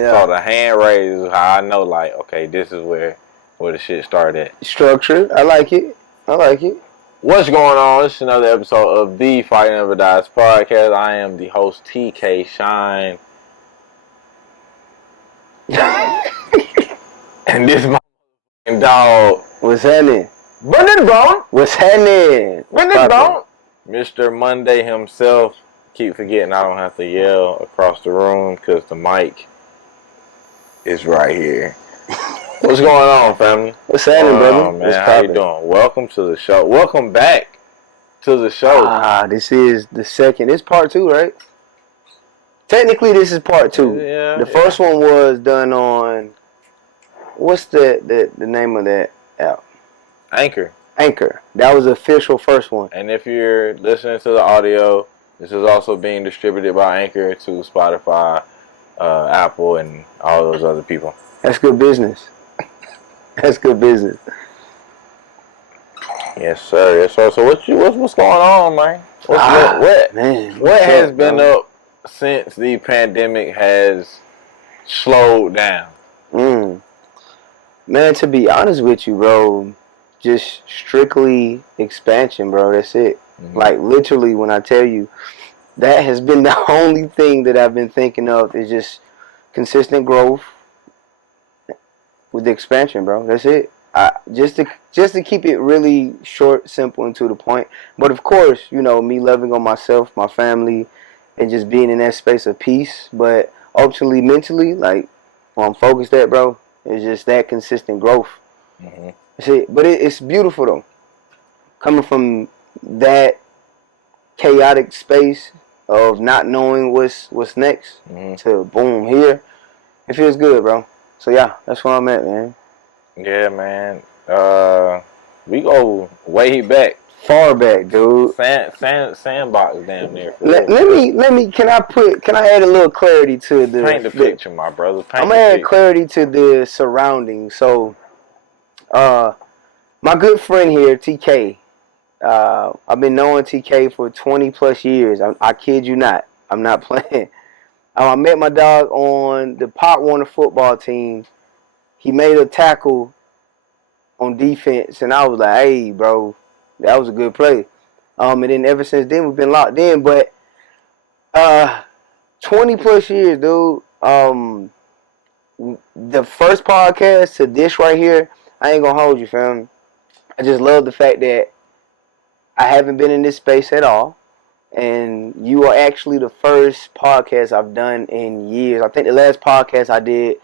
Yeah. So the hand raise is how I know, like, okay, this is where the shit started at. Structured. I like it. I like it. What's going on? It's another episode of the Fight Never Dies podcast. I am the host, TK Shine. And this my dog. What's happening? Brendan Bone. What's happening? Brendan Bone. Mr. Monday himself. Keep forgetting I don't have to yell across the room because the mic is right here. What's going on, family? What's happening, brother? Man, how you doing? Welcome to the show. Welcome back to the show. This is the second. It's part 2, right? Technically, this is part 2. Yeah. The first one was done on, what's the name of that app? Anchor. That was the official first one. And if you're listening to the audio, this is also being distributed by Anchor to Spotify, Apple, and all those other people. That's good business. That's good business. Yes, sir. Yes, sir. So what's going on, man? What has been up since the pandemic has slowed down? Man, to be honest with you, bro, just strictly expansion, bro. That's it. Mm-hmm. Like, literally, when I tell you, that has been the only thing that I've been thinking of is just consistent growth with the expansion, bro. That's it. Just to keep it really short, simple, and to the point. But of course, you know, me loving on myself, my family, and just being in that space of peace. But ultimately, mentally, like, where I'm focused at, bro, is just that consistent growth. Mm-hmm. That's it. But it's beautiful, though. Coming from that chaotic space of not knowing what's next to boom, here. It feels good, bro. So, yeah, that's where I'm at, man. Yeah, man. We go way back. Far back, dude. Sandbox damn near. Let me, can I add a little clarity to the... Paint the picture, my brother. I'm going to add clarity to the surroundings. So, my good friend here, TK, I've been knowing TK for 20 plus years. I kid you not. I'm not playing. I met my dog on the Pop Warner football team. He made a tackle on defense, and I was like, hey, bro, that was a good play. And then ever since then, we've been locked in. But 20 plus years, dude. The first podcast to this right here, I ain't going to hold you, fam. I just love the fact that I haven't been in this space at all. And you are actually the first podcast I've done in years. I think the last podcast I did,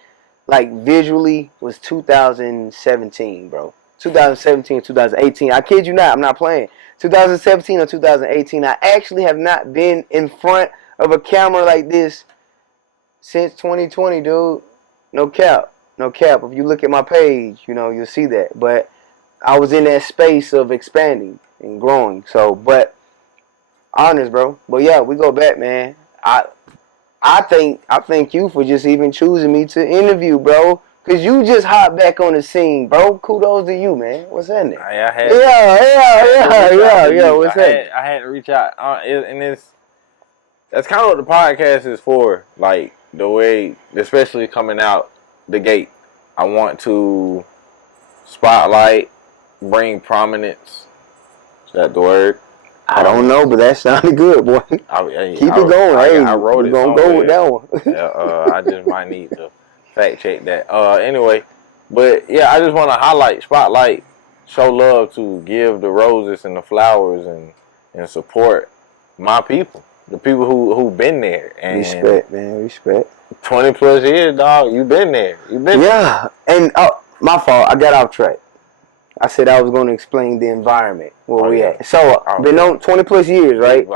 like, visually was 2017, bro. 2017 or 2018. I kid you not. I'm not playing. 2017 or 2018. I actually have not been in front of a camera like this since 2020, dude. No cap. No cap. If you look at my page, you know, you'll see that. But I was in that space of expanding and growing. So, but honest, bro. But yeah, we go back, man. I thank you for just even choosing me to interview, bro. Cause you just hopped back on the scene, bro. Kudos to you, man. What's happening? Yeah. What's happening? I had to reach out, and that's kind of what the podcast is for. Like, the way, especially coming out the gate, I want to spotlight, bring prominence. Is that the word? I don't know, but that sounded good, boy. Keep it going. I wrote it. We're gonna go with that one. Yeah, I just might need to fact check that. Anyway, but yeah, I just want to highlight, spotlight, show love to give the roses and the flowers and support my people, the people who've been there. And respect, man. Respect. 20 plus years, dog. You been there. Yeah, and my fault. I got off track. I said I was going to explain the environment where we at. So, been on 20 plus years, right?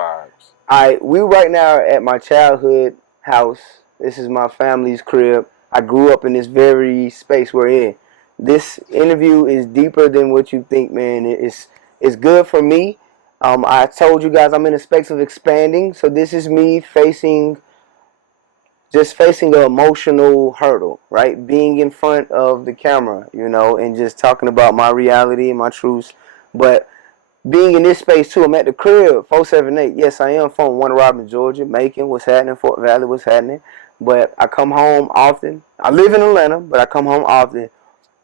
We right now at my childhood house. This is my family's crib. I grew up in this very space we're in. This interview is deeper than what you think, man. It's good for me. I told you guys I'm in a space of expanding. So this is me facing an emotional hurdle, right? Being in front of the camera, you know, and just talking about my reality and my truths. But being in this space too, I'm at the crib, 478. Yes, I am from Warner Robins, Georgia. Macon, what's happening? Fort Valley, what's happening? but I come home often. I live in Atlanta, but I come home often,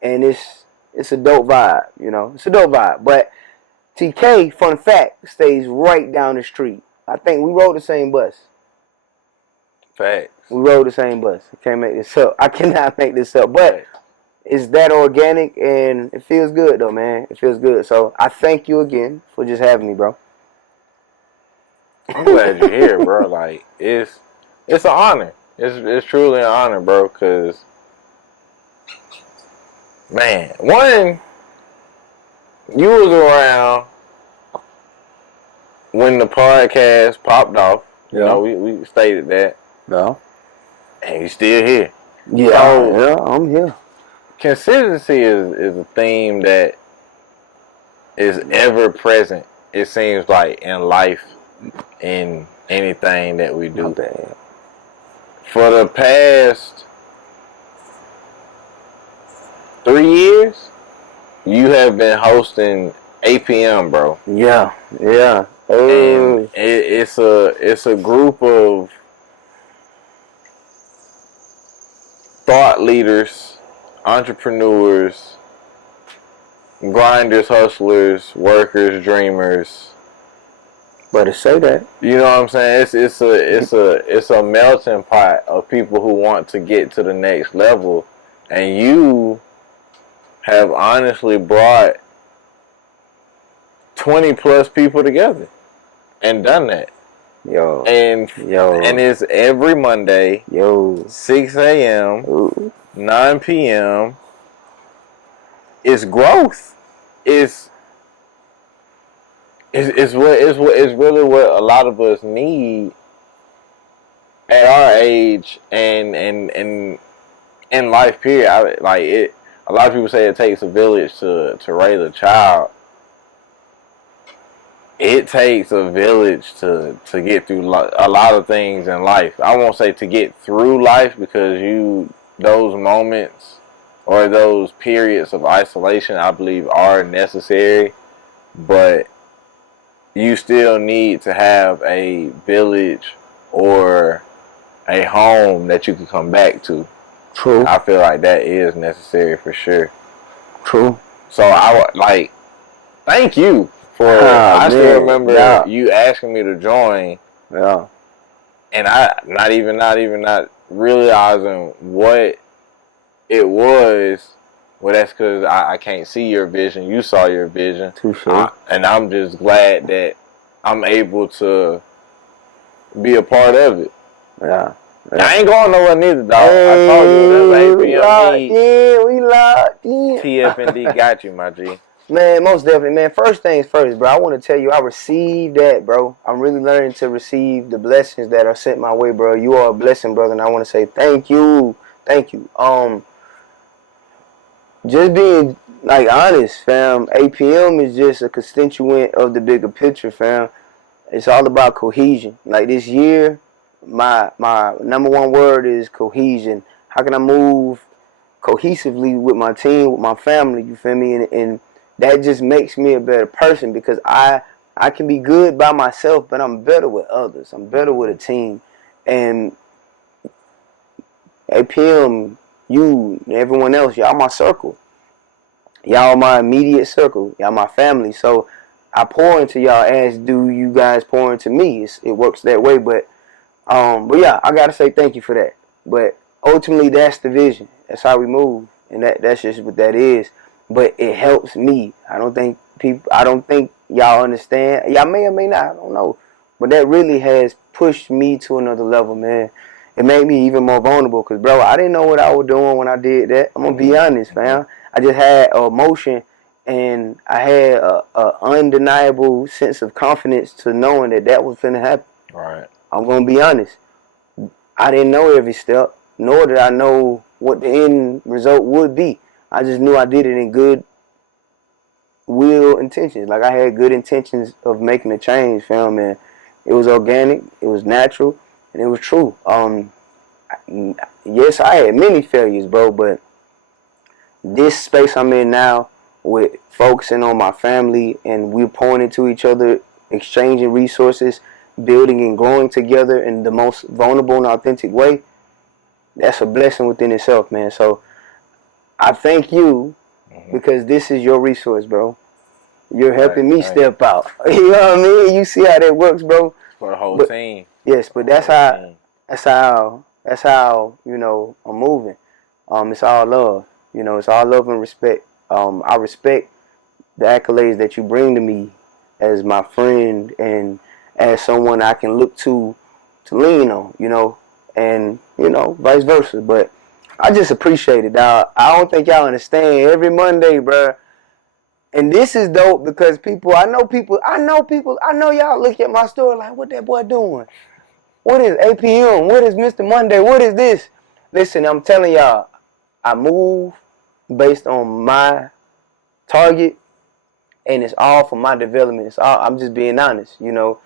and it's a dope vibe. You know, it's a dope vibe. But TK, fun fact, stays right down the street. I think we rode the same bus. Facts. We rode the same bus. I can't make this up. I cannot make this up. But Facts. it's that organic, and it feels good, though, man. It feels good. So I thank you again for just having me, bro. I'm glad you're here, bro. Like, it's an honor. It's truly an honor, bro, because, man, one, you was around when the podcast popped off. You know, we stated that. No. And you still here. Yeah, So, yeah, I'm here. Consistency is a theme that is ever present, it seems like, in life, in anything that we do. For the past 3 years, you have been hosting APM, bro. Yeah, yeah. And it's a group of thought leaders, entrepreneurs, grinders, hustlers, workers, dreamers. Better say that. You know what I'm saying? It's a melting pot of people who want to get to the next level, and you have honestly brought 20 plus people together and done that. And it's every Monday, 6 a.m., 9 p.m. It's growth. It's really what a lot of us need at our age and in life period. A lot of people say it takes a village to raise a child. It takes a village to get through a lot of things in life. I won't say to get through life, because those moments or those periods of isolation, I believe, are necessary, but you still need to have a village or a home that you can come back to. True. I feel like that is necessary for sure. True. So thank you for. I still remember you asking me to join. Yeah. And I not realizing what it was. Well, that's because I can't see your vision. You saw your vision. And I'm just glad that I'm able to be a part of it. Yeah. I ain't going nowhere neither, dog. I told you, that's APM. We locked in. TFND got you, my G. Man, most definitely, man. First things first, bro. I want to tell you, I received that, bro. I'm really learning to receive the blessings that are sent my way, bro. You are a blessing, brother, and I want to say thank you. Thank you. Just being, like, honest, fam. APM is just a constituent of the bigger picture, fam. It's all about cohesion. Like, this year, my number one word is cohesion. How can I move cohesively with my team, with my family, you feel me? And that just makes me a better person, because I can be good by myself, but I'm better with others. I'm better with a team. And APM, you, and everyone else, y'all my circle. Y'all my immediate circle. Y'all my family. So I pour into y'all as do you guys pour into me. It works that way. But yeah, I gotta say thank you for that. But ultimately, that's the vision. That's how we move, and that's just what that is. But it helps me. I don't think y'all understand. Y'all may or may not. I don't know. But that really has pushed me to another level, man. It made me even more vulnerable, because, bro, I didn't know what I was doing when I did that. I'm gonna be honest, fam. I just had emotion, and I had a undeniable sense of confidence to knowing that was finna happen. Right. I'm gonna be honest. I didn't know every step, nor did I know what the end result would be. I just knew I did it in good will intentions. Like, I had good intentions of making a change, fam, and it was organic, it was natural, and it was true. Yes, I had many failures, bro, but this space I'm in now, with focusing on my family, and we're pointing to each other, exchanging resources, building and growing together in the most vulnerable and authentic way, that's a blessing within itself, man. So I thank you because this is your resource, bro. You're helping me step out. You know what I mean? You see how that works, bro. For the whole But, team. yes, but that's how you know I'm moving. It's all love. You know, it's all love and respect. I respect the accolades that you bring to me as my friend and as someone I can look to lean on, you know, and, you know, vice versa. But I just appreciate it, dog. I don't think y'all understand. Every Monday, bruh. And this is dope because I know y'all look at my story like, what that boy doing? What is APM? What is Mr. Monday? What is this? Listen, I'm telling y'all, I move based on my target, and it's all for my development. I'm just being honest, you know.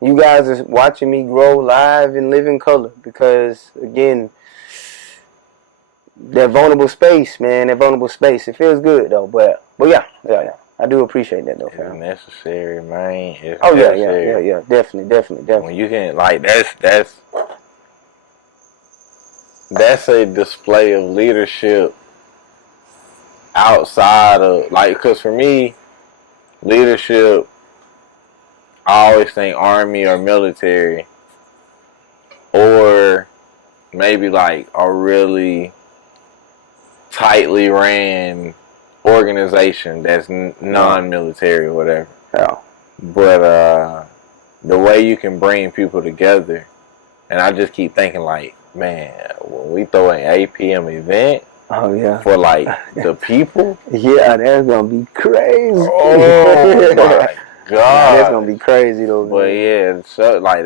You guys are watching me grow live and live in color because, again, that vulnerable space, man, it feels good though. But yeah, I do appreciate that though, It's fam. necessary, man. It's necessary. Yeah, definitely. When you can, like, that's a display of leadership outside of, like, because for me, leadership, I always think army or military, or maybe like a really tightly ran organization that's non-military or whatever. Yeah. But the way you can bring people together, and I just keep thinking like, man, when we throw an APM event, oh yeah, for like the people, yeah, that's gonna be crazy. Oh my god, that's gonna be crazy though. But man. yeah, so like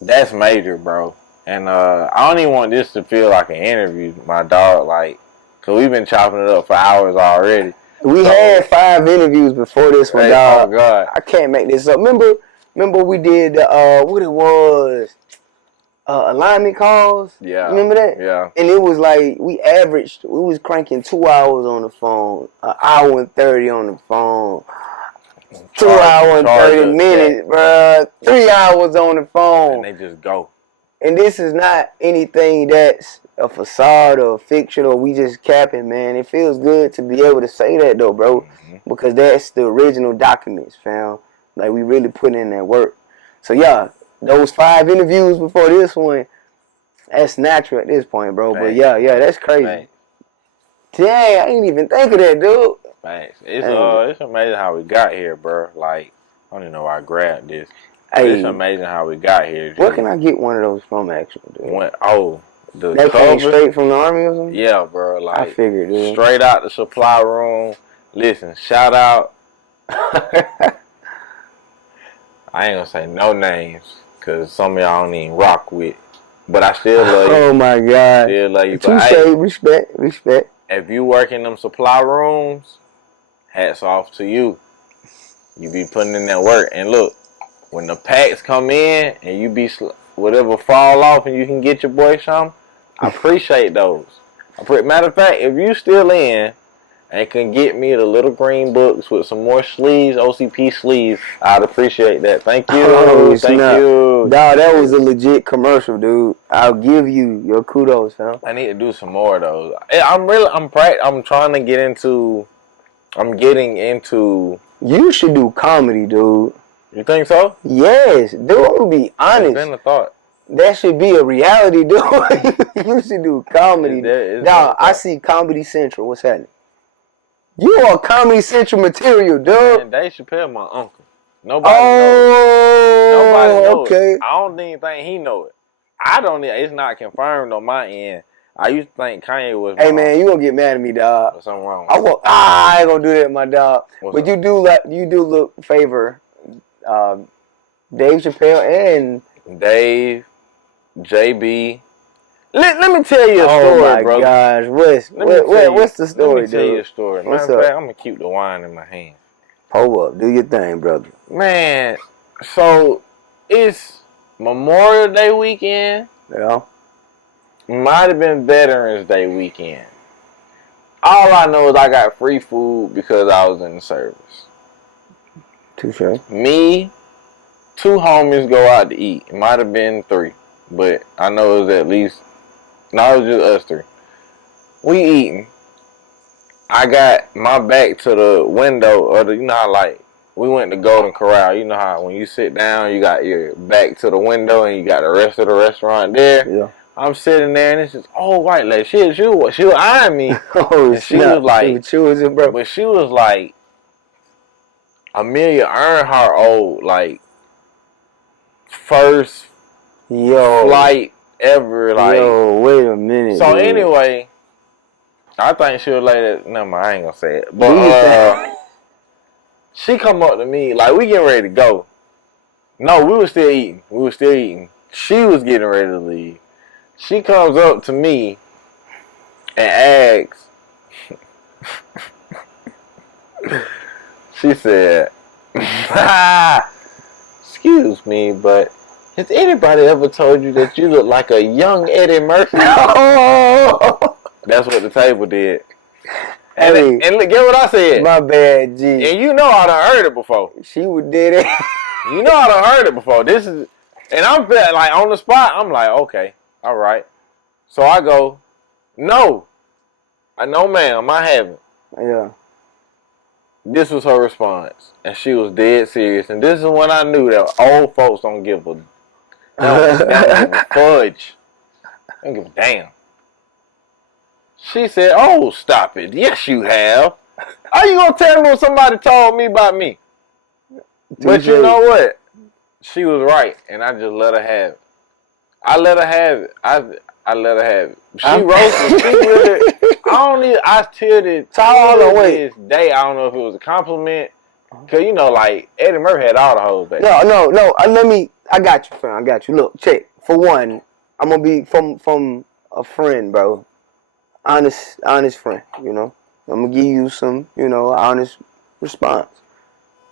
that's major, bro. And I don't even want this to feel like an interview, my dog. Like, cause we've been chopping it up for hours already. We had 5 interviews before this one, dog. Oh god, I can't make this up. Remember we did what it was, alignment calls. Yeah. Remember that? Yeah. And it was like we was cranking 2 hours on the phone, an hour and 30 on the phone. 2 hours and 30 minutes, bruh. 3 hours on the phone. And they just go. And this is not anything that's a facade or a fiction or we just capping, man. It feels good to be able to say that though, bro. Because that's the original documents, fam. Like we really put in that work. So yeah, those 5 interviews before this one, that's natural at this point, bro. But yeah, that's crazy. Thanks. Dang, I didn't even think of that, dude. Thanks. It's amazing how we got here, bro. Like, I don't even know why I grabbed this. Hey, it's amazing how we got here, dude. Where can I get one of those from, actually, dude? That came straight from the Army or something? Yeah, bro. Like, I figured, dude. Straight out the supply room. Listen, shout out. I ain't gonna say no names, because some of y'all don't even rock with. But I still love you. Oh, my God. Still love you. But respect. If you work in them supply rooms, hats off to you. You be putting in that work. And look, when the packs come in and you be whatever fall off and you can get your boy some, I appreciate those. Matter of fact, if you still in and can get me the little green books with some more sleeves, OCP sleeves, I'd appreciate that. Thank you. Thank you. Dawg, that was a legit commercial, dude. I'll give you your kudos, fam. I need to do some more of those. I'm trying to get into, I'm getting into. You should do comedy, dude. You think so? Yes, dude. I'm gonna be honest. It's been a thought. That should be a reality, dude. You should do comedy. Dawg, I see Comedy Central. What's happening? You are Comedy Central material, dude. Man, Dave Chappelle, my uncle. Nobody knows. Okay. I don't even think he know it. It's not confirmed on my end. I used to think Kanye was. Hey man, you gonna get mad at me, dog? What's something wrong? I ain't gonna do that, my dog. But you do look favor Dave Chappelle and Dave, JB. Let me tell you a story, bro. Oh my gosh, what's the story, dude? Let me tell you a story. Matter of fact, I'm gonna keep the wine in my hand. Hold up, do your thing, brother. Man, so it's Memorial Day weekend. Yeah. Might have been Veterans Day weekend. All I know is I got free food because I was in the service. Touché. Me, 2 homies go out to eat. It might have been 3. but I know it was at least. No, it was just us three. We eating. I got my back to the window, or you know how like we went to Golden Corral. You know how when you sit down, you got your back to the window, and you got the rest of the restaurant there. Yeah. I'm sitting there, and it's just white lady. She was eyeing me, Oh, and she was like, choosing, bro. but she was like Amelia Earnhardt old, like first flight ever, like. Yo, wait a minute. So dude. anyway, I think she was like, never mind, I ain't gonna say it. But she come up to me, like we getting ready to go. No, we were still eating. She was getting ready to leave. She comes up to me and asks, she said, excuse me, but has anybody ever told you that you look like a young Eddie Murphy? That's what the table did. And, Hey, and look, get what I said. My bad, G. And you know I done heard it before. She would did it. You know I done heard it before. This is, and I'm like on the spot. I'm like, okay, all right. So I go, no, ma'am, I haven't. Yeah. This was her response, and she was dead serious. And this is when I knew that old folks don't give a fudge. Don't give a damn. She said, "Oh, stop it! Yes, you have. How you gonna tell me what somebody told me about me?" But you know what? She was right, and I just let her have it. I let her have it. I let her have it. She roasted. She really. I till this day, I don't know if it was a compliment. Cause you know, like Eddie Murphy had all the hoes back. No. I got you, fam. I got you. Look, check. For one, I'm gonna be from a friend, bro. Honest friend. You know, I'm gonna give you some, honest response.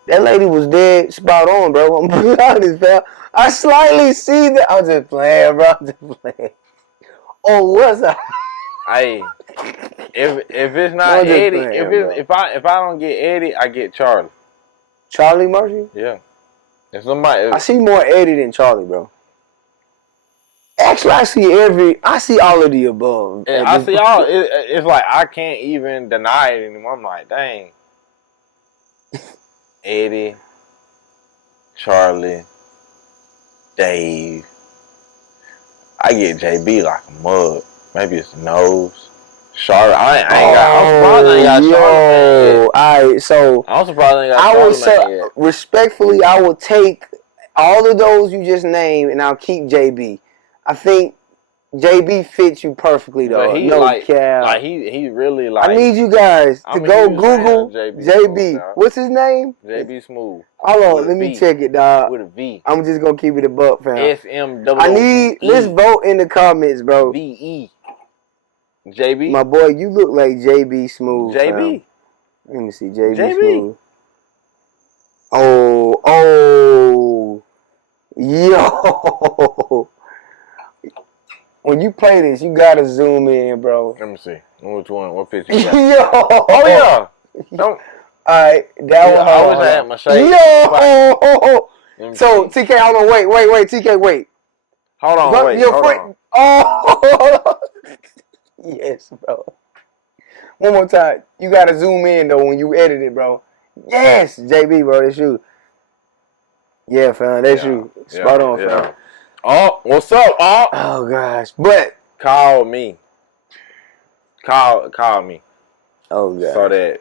That lady was dead spot on, bro. I'm gonna be honest, fam. I slightly see that. I'm just playing, bro. I'm just playing. Oh, what's up? Hey, if it's not Eddie, if I don't get Eddie, I get Charlie. Charlie Murphy? Yeah. If somebody, I see more Eddie than Charlie, bro. Actually, I see all of the above. I see all. It's like I can't even deny it anymore. I'm like, dang. Eddie, Charlie, Dave. I get JB like a mug. Maybe it's the nose. Charlotte, I'm surprised I ain't got Charlotte. Alright, so I'm surprised I ain't got Charlotte yet. Respectfully, I will take all of those you just named, and I'll keep JB. I think JB fits you perfectly, though. But he he really like. I need you guys to go Google JB. What's his name? JB Smooth. Hold on, let me check it, dog. With a V. I'm just gonna keep it a buck, fam. SMW. I need. Let's vote in the comments, bro. VE. JB. My boy, you look like JB Smooth. JB. Fam. Let me see, JB Smooth. Oh, yo. When you play this, you gotta zoom in, bro. Let me see. Which one? What picture you got? Yo. Oh, yeah. Don't. Alright, that one. I wish I had my shade. Yo. So, TK, hold on. Wait. TK, wait. Hold on, wait. Hold on. Oh. Yes, bro. One more time. You gotta zoom in, though, when you edit it, bro. Yes, JB, bro. That's you. Yeah, fam. That's you. Spot on, fam. Oh, what's up, Oh, gosh. But call me. Call me. Oh, God. So that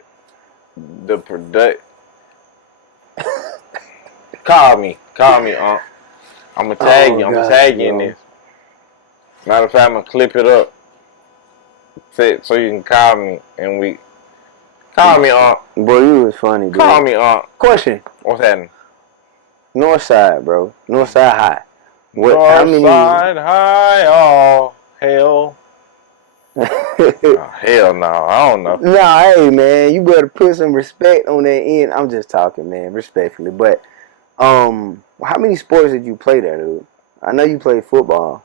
the product. Call me, I'm gonna tag you. I'm gonna tag you in this. Matter of fact, I'm gonna clip it up. So you can call me and we. Call me, Boy, you was funny, dude. Call me, Question. What's happening? North side, bro. North side high. North side high, oh, hell. Oh, hell no, I don't know. Nah, hey, man, you better put some respect on that end. I'm just talking, man, respectfully. But, how many sports did you play there, dude? I know you played football.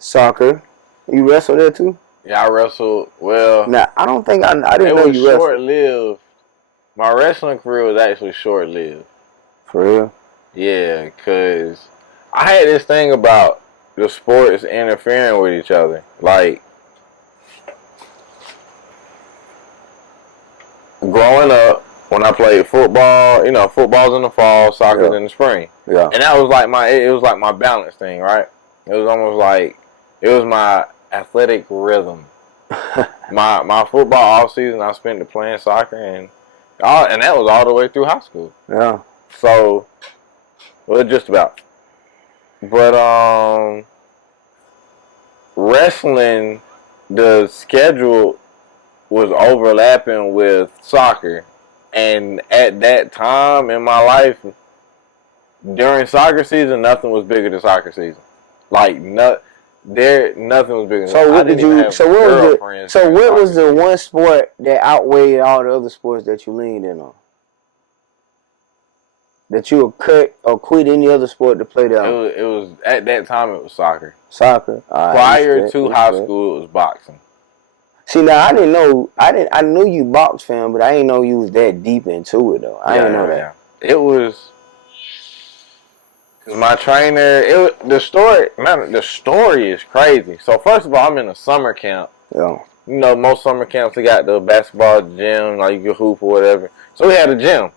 Soccer. You wrestled there, too? Yeah, I wrestled, well. Nah, I don't think I didn't know you wrestled. It was short-lived. My wrestling career was actually short-lived. For real? Yeah, because I had this thing about the sports interfering with each other. Like, growing up, when I played football, football's in the fall, soccer's in the spring. Yeah. And that was like my balance thing, right? It was almost like, it was my athletic rhythm. my football off season, I spent it playing soccer, and that was all the way through high school. Yeah. So, well, just about. But wrestling, the schedule was overlapping with soccer, and at that time in my life, during soccer season, nothing was bigger than soccer season. Like nothing was bigger. So what did you? So what was the one sport that outweighed all the other sports that you leaned in on? That you would cut or quit any other sport to play that? It was at that time. It was soccer. Soccer. Prior to high school, it was boxing. See, now I didn't know. I knew you boxed, fam, but I didn't know you was that deep into it though. I didn't know that. Yeah. It was. My trainer. The story is crazy. So first of all, I'm in a summer camp. Yeah. Most summer camps they got the basketball gym, like you can hoop or whatever. So we had a gym,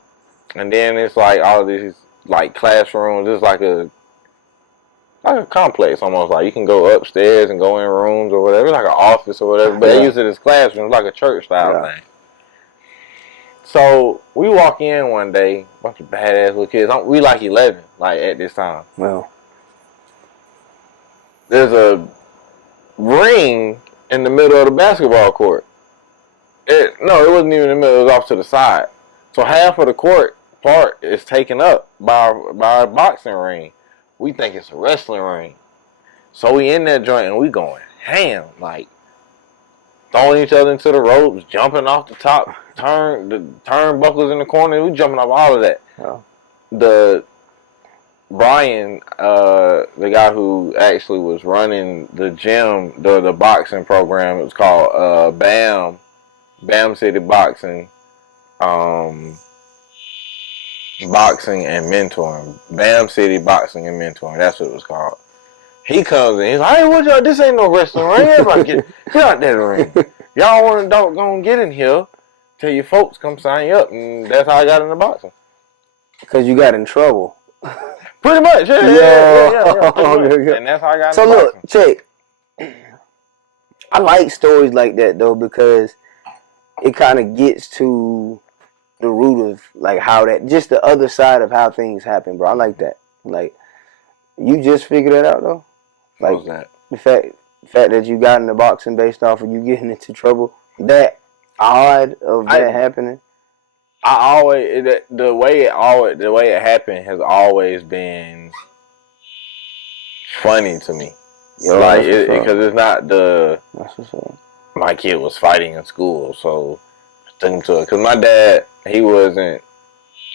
and then it's like all of these like classrooms. It's like a complex almost. Like you can go upstairs and go in rooms or whatever. It's like an office or whatever. But they use it as classrooms, like a church style thing. So we walk in one day, bunch of badass little kids. We like 11, like at this time. Well, there's a ring in the middle of the basketball court. It wasn't even in the middle. It was off to the side. So half of the court part is taken up by a boxing ring. We think it's a wrestling ring. So we in that joint and we going ham, like throwing each other into the ropes, jumping off the top, the turnbuckles in the corner. We jumping off all of that. Oh. The Brian, the guy who actually was running the gym, the boxing program, it was called BAM City Boxing, Boxing and Mentoring. BAM City Boxing and Mentoring. That's what it was called. He comes in. He's like, "Hey, what y'all? This ain't no wrestling ring. Everybody get out that ring. Y'all want to go get in here? Tell your folks come sign you up." And that's how I got into boxing. Because you got in trouble. Pretty much, yeah. And that's how I got into boxing. So look, check. I like stories like that though because it kind of gets to the root of like how just the other side of how things happen, bro. I like that. Like, you just figured that out though. Like, what was that? The fact that you got into boxing based off of you getting into trouble. That odd of that happening. The way it happened has always been funny to me. Like because it's not the. That's what's up. My kid was fighting in school, so sticking to it. Cause my dad, he wasn't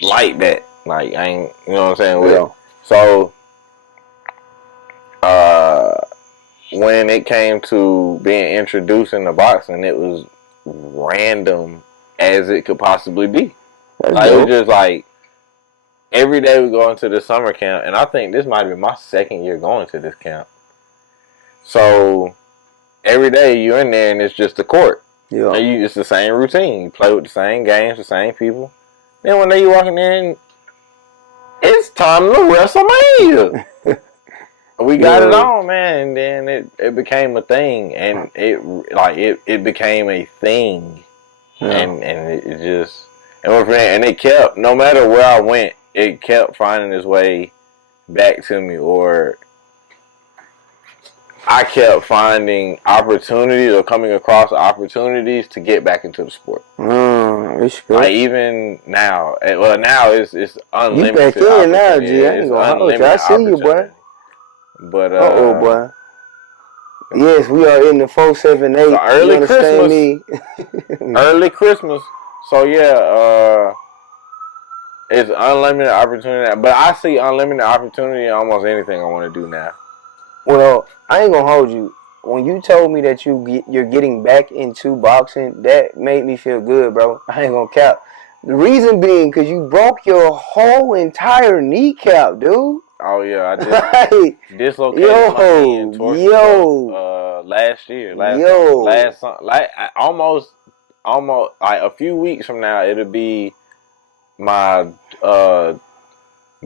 like that. Like I ain't, you know what I'm saying? Yeah. So, when it came to being introduced into boxing, it was random as it could possibly be. Like, it was just like every day we go into the summer camp, and I think this might be my second year going to this camp. So every day you're in there, and it's just the court. Yeah, and it's the same routine. You play with the same games, the same people. Then one day you walking in, it's time to WrestleMania. We got it on, man, and then it became a thing, and it became a thing, and it just and it kept, no matter where I went, it kept finding its way back to me, or I kept finding opportunities or coming across opportunities to get back into the sport. Like even now, now it's unlimited. You back in now, G? I ain't gonna hold you. I see you, boy. But boy. Yes, we are in the 478. So early Christmas. Early Christmas. So yeah, it's unlimited opportunity. But I see unlimited opportunity in almost anything I want to do now. Well, I ain't gonna hold you. When you told me that you're getting back into boxing, that made me feel good, bro. I ain't gonna cap. The reason being because you broke your whole entire kneecap, dude. Oh yeah, I just Like, dislocated my knee and torsion last year. Almost like a few weeks from now, it'll be my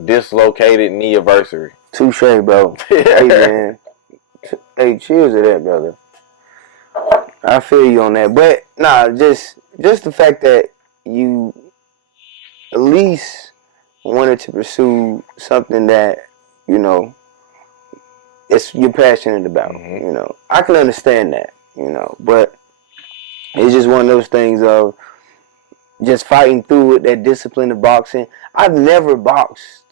dislocated knee anniversary. Touche, bro. Hey man, hey, cheers to that, brother. I feel you on that, but nah, just the fact that you at least wanted to pursue something that you know it's you're passionate about. Mm-hmm. You know, I can understand that. You know, but it's just one of those things of just fighting through it. That discipline of boxing. I've never boxed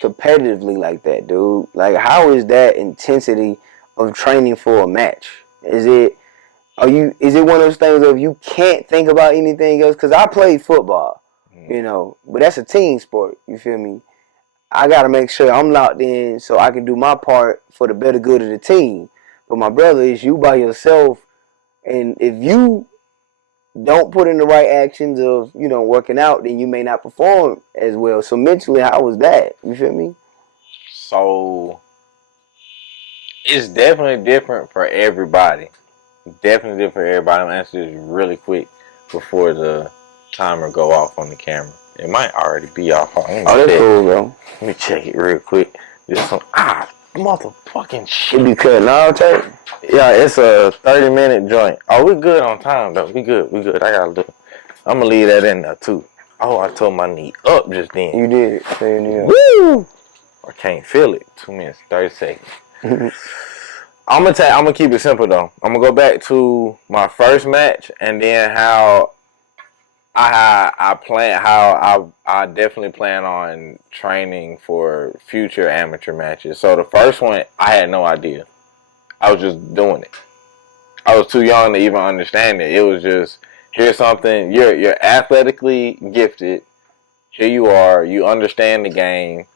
competitively like that, dude. Like, how is that intensity of training for a match? Is it is it one of those things of you can't think about anything else? Because I played football, you know, but that's a team sport. You feel me? I got to make sure I'm locked in so I can do my part for the better good of the team. But my brother, is you by yourself, and if you don't put in the right actions of, you know, working out, then you may not perform as well. So mentally, how was that? You feel me? So it's definitely different for everybody. Definitely different for everybody. I'm gonna answer this really quick before the timer go off on the camera. It might already be off. Oh, that's cool, bro. Let me check it real quick. Just some motherfucking shit. It be cutting out tape. Yeah, it's a 30-minute joint. Oh, we good on time though. We good. I gotta look. I'm gonna leave that in there too. Oh, I told my knee up just then. You did. Woo! I can't feel it. 2 minutes, 30 seconds. I'm gonna keep it simple though. I'm gonna go back to my first match and then how I definitely plan on training for future amateur matches. So the first one, I had no idea. I was just doing it. I was too young to even understand it. It was just, here's something, you're athletically gifted. Here you are, you understand the game.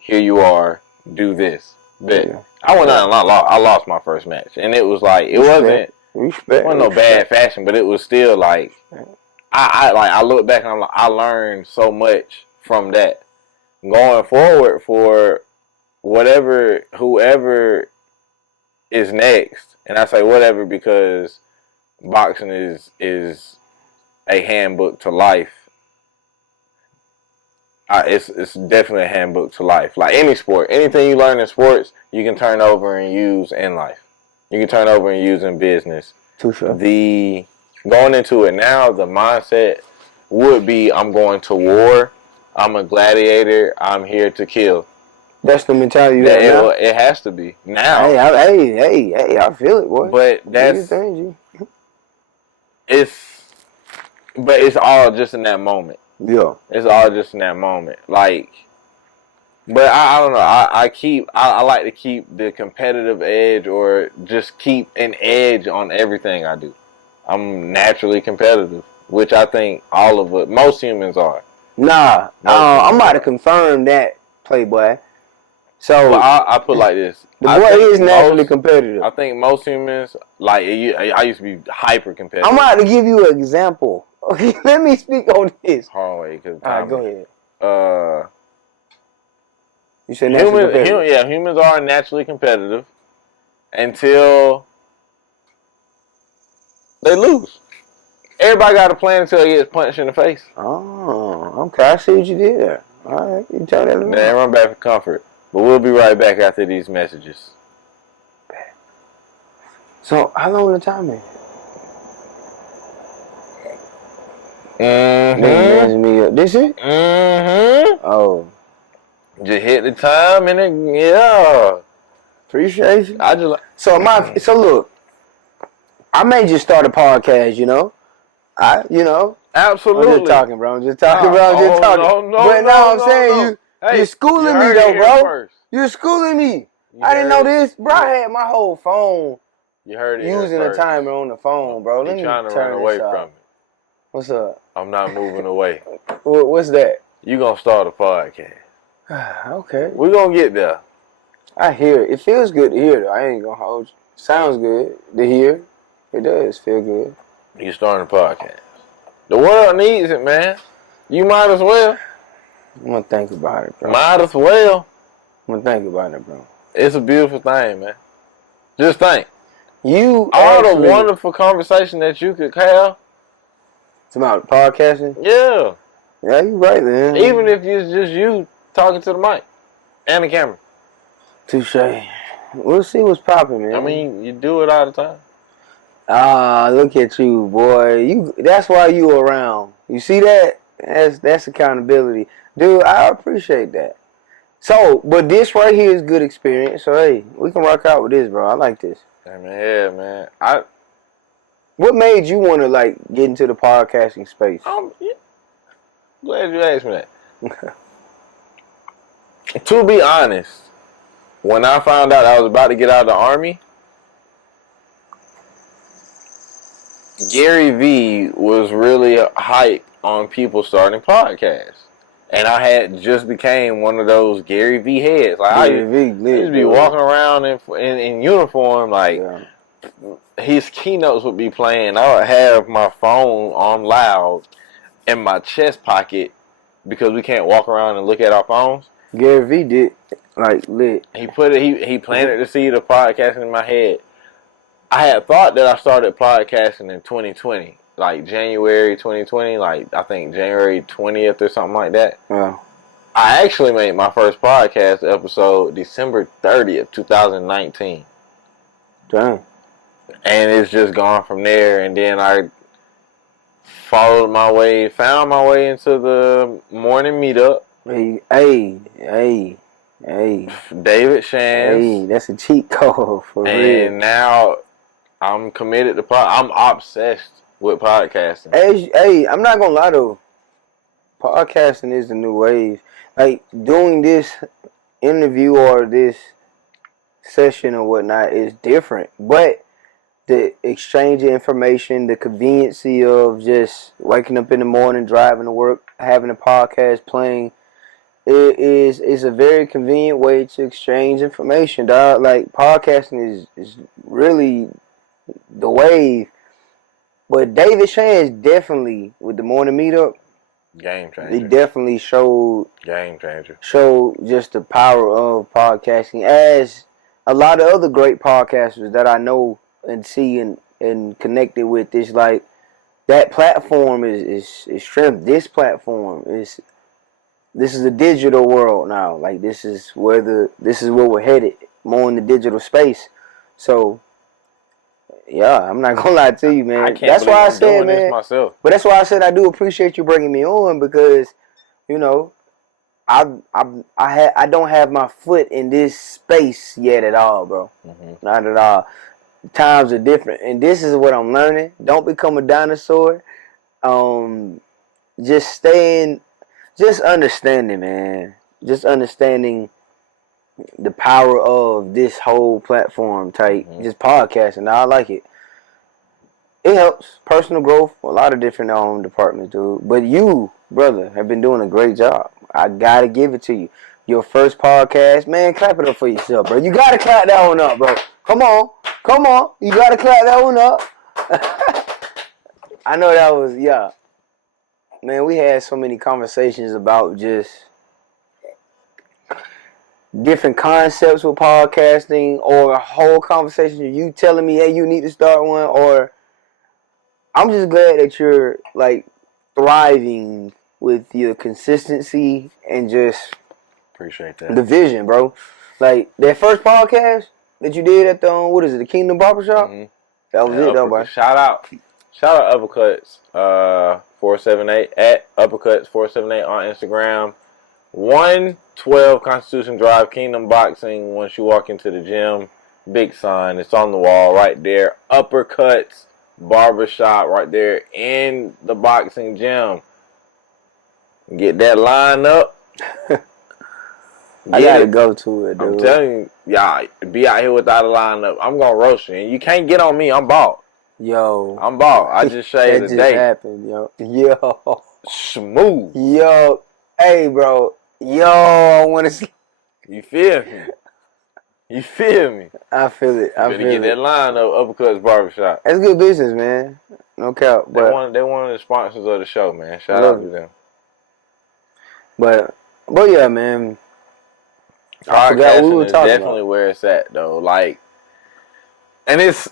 Here you are, do this. Bet. Yeah. I went out and I lost my first match. And it was like, it wasn't no bad fashion, but it was still like, I look back and I'm like, I learned so much from that. Going forward for whoever is next, and I say whatever because boxing is a handbook to life. It's definitely a handbook to life. Like any sport, anything you learn in sports, you can turn over and use in life. You can turn over and use in business. Too sure. Going into it now, the mindset would be, I'm going to war. I'm a gladiator. I'm here to kill. That's the mentality it has to be now. Hey, I feel it, boy. But it's all just in that moment. Yeah, it's all just in that moment. Like, but I don't know. I like to keep the competitive edge, or just keep an edge on everything I do. I'm naturally competitive, which I think most humans are. Nah, I'm about to confirm that, Playboy. So I put it like this: the boy is naturally competitive. I think most humans, like I used to be hyper competitive. I'm about to give you an example. Okay, let me speak on this. Hold on, wait, all right, go ahead. You said humans are naturally competitive until they lose. Everybody got a plan until he gets punched in the face. Oh, okay. I see what you did there. All right, you tell that. Then run back for comfort. But we'll be right back after these messages. So, how long the time is? This it? Oh. Just hit the time and then, yeah. Appreciate you. So look, I may just start a podcast, you know. Absolutely. I'm just talking, bro. I'm just talking. I'm saying you're schooling me though, bro. You're schooling me. I didn't know this, bro. I had my whole phone. You heard it using a timer on the phone, bro. Let me trying to run away from it. What's up? I'm not moving away. What's that? You gonna start a podcast. Okay. We're gonna get there. I hear it. It feels good to hear, though. I ain't gonna hold you. Sounds good to hear. It does feel good. You starting a podcast. The world needs it, man. You might as well. I'm gonna think about it, bro. Might as well. I'm gonna think about it, bro. It's a beautiful thing, man. Just think. You All the actually, wonderful conversation that you could have. it's about podcasting. Yeah. Yeah, you right, man. Even if it's just you talking to the mic and the camera. Touche. We'll see what's popping, man. I mean, you do it all the time. Ah, look at you, boy. That's why you around. You see that? That's accountability. Dude, I appreciate that. So, but this right here is good experience. So hey, we can rock out with this, bro. I like this. Yeah, man. What made you want to like get into the podcasting space? I'm glad you asked me that. To be honest, when I found out I was about to get out of the Army, Gary Vee was really hype on people starting podcasts. And I had just became one of those Gary Vee heads. Like I used to be walking around in uniform, like his keynotes would be playing. I would have my phone on loud in my chest pocket because we can't walk around and look at our phones. Gary Vee did like lit. He planted the seed of podcasting in my head. I had thought that I started podcasting in 2020, like January 2020, like I think January 20th or something like that. Yeah. I actually made my first podcast episode December 30th, 2019. Dang. And it's just gone from there. And then I found my way into the morning meetup. Hey. David Shands. Hey, that's a cheat code for real. And now I'm committed to I'm obsessed with podcasting. Hey, I'm not gonna lie though. Podcasting is the new wave. Like doing this interview or this session or whatnot is different, but the exchange of information, the conveniency of just waking up in the morning, driving to work, having a podcast playing, it is a very convenient way to exchange information, dog. Like podcasting is really the wave. But David Shands definitely with the morning meetup, game changer. he definitely showed game changer. Showed just the power of podcasting, as a lot of other great podcasters that I know and see and connected with. Is like that platform is strength. This platform is a digital world now. Like this is where we're headed, more in the digital space. So yeah, I'm not gonna lie to you, man. That's why I said, man. Myself. But that's why I said I do appreciate you bringing me on, because you know I don't have my foot in this space yet at all, bro. Mm-hmm. Not at all. Times are different, and this is what I'm learning. Don't become a dinosaur. Just understanding, man. Just understanding the power of this whole platform type, just podcasting. I like it. It helps personal growth. A lot of different departments do. But you, brother, have been doing a great job. I gotta give it to you. Your first podcast, man, clap it up for yourself, bro. You gotta clap that one up, bro. Come on. You gotta clap that one up. I know that was, yeah. Man, we had so many conversations about just different concepts with podcasting, or a whole conversation of you telling me, hey, you need to start one, or I'm just glad that you're like thriving with your consistency and just appreciate that. The vision, bro. Like that first podcast that you did at the what is it, the Kingdom Barbershop? Mm-hmm. That was it, though, bro. Shout out Uppercuts 478 at Uppercuts 478 on Instagram. 112 Constitution Drive, Kingdom Boxing. Once you walk into the gym, big sign. It's on the wall right there. Uppercuts Barbershop right there in the boxing gym. Get that line up. I gotta go to it, dude. I'm telling you, y'all, be out here without a lineup. I'm gonna roast you. And you can't get on me. I'm bald. Yo. I'm bald. I just shaved today. That just happened, yo. Smooth. Yo. Hey, bro. Yo, I want to see. You feel me? You feel me? I feel it. You better get that line up, Uppercuts Barbershop. That's good business, man. No cap. They're one of the sponsors of the show, man. Shout out to them. But yeah, man. I forgot what we Podcasting were is talking definitely about. where it's at though. Like, and it's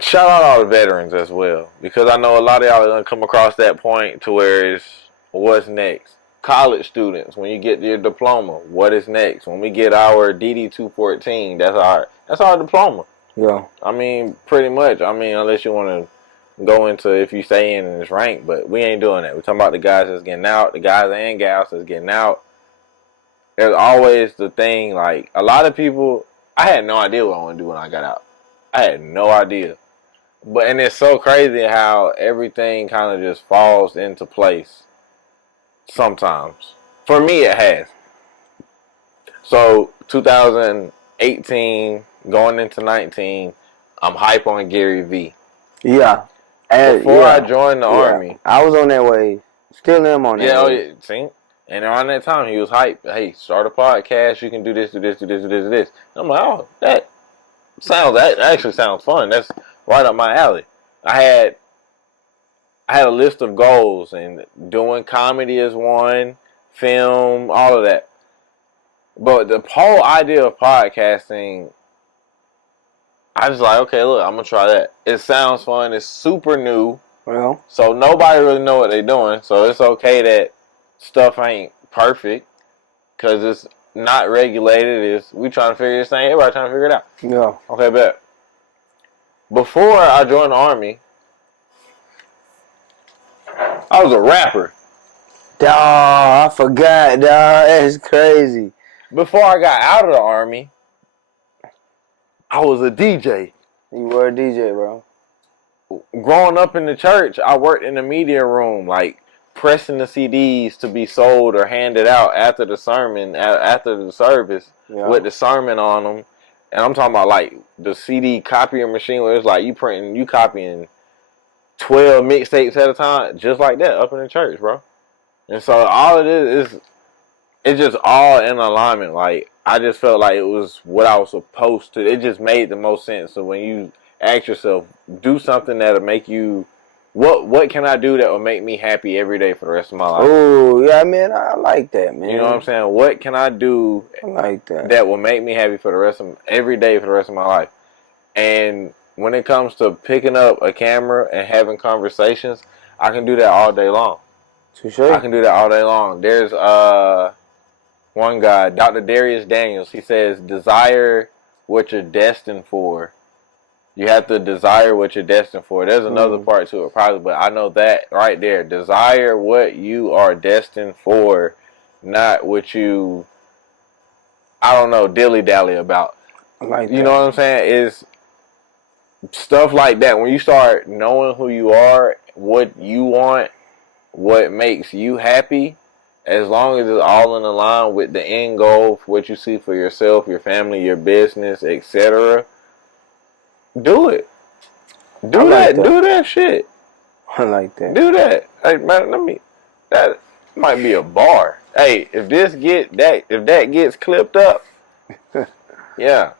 shout out all the veterans as well, because I know a lot of y'all are gonna come across that point to where it's what's next. College students, when you get your diploma, what is next? When we get our DD 214, that's our diploma. Yeah. I mean, pretty much. I mean, unless you want to go into if you stay in this rank, but we ain't doing that. We're talking about the guys that's getting out, the guys and gals that's getting out. There's always the thing, like, a lot of people, I had no idea what I want to do when I got out. I had no idea. But, and it's so crazy how everything kind of just falls into place sometimes. For me, it has. So, 2018, going into 19, I'm hype on Gary Vee. Yeah. And Before I joined the Army. I was on that way. Still am on that Yeah, way. see? And around that time, he was hype. Hey, start a podcast. You can do this, do this, do this, do this, do this. And I'm like, oh, that actually sounds fun. That's right up my alley. I had a list of goals, and doing comedy is one, film, all of that. But the whole idea of podcasting, I was like, okay, look, I'm gonna try that. It sounds fun. It's super new. Well, So nobody really know what they're doing. So it's okay that stuff ain't perfect, because it's not regulated. We trying to figure this thing. Everybody trying to figure it out. yeah. Okay, bet. Before I joined the Army, I was a rapper. Dawg, I forgot, dawg. That's crazy. Before I got out of the Army, I was a DJ. You were a DJ, bro. Growing up in the church, I worked in the media room, like pressing the CDs to be sold or handed out after the sermon, after the service, with the sermon on them. And I'm talking about like the CD copying machine where it's like you copying 12 mixtapes at a time, just like that, up in the church, bro. And so all of this is, it's just all in alignment. Like, I just felt like it was what I was supposed to. It just made the most sense. So when you ask yourself, do something that'll make you, what can I do that will make me happy every day for the rest of my life? Oh, yeah, man, I like that, man. You know what I'm saying? What can I do I like that will make me happy for the rest of every day for the rest of my life? And when it comes to picking up a camera and having conversations, I can do that all day long. I can do that all day long. There's one guy, Dr. Darius Daniels. He says, desire what you're destined for. You have to desire what you're destined for. There's another part to it probably, but I know that right there. Desire what you are destined for, not what you, I don't know, dilly-dally about. I like you know what I'm saying? Is stuff like that. When you start knowing who you are, what you want, what makes you happy, as long as it's all in line with the end goal, what you see for yourself, your family, your business, etc., do it. Do that shit. I like that. Do that. Hey man, that might be a bar. Hey, if that gets clipped up, yeah.